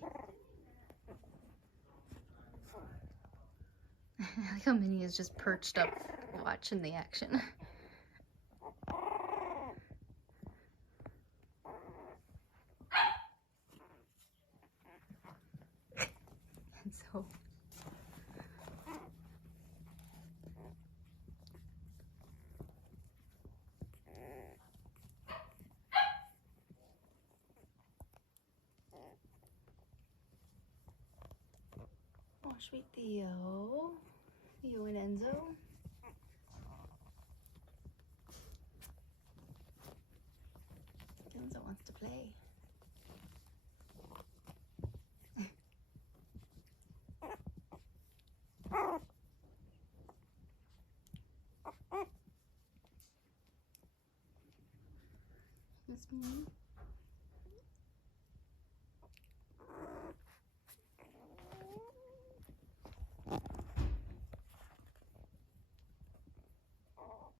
Minnie. I like how Minnie is just perched up watching the action. And so oh, sweet Theo. Theo and Enzo. Enzo wants to play. Miss Minnie.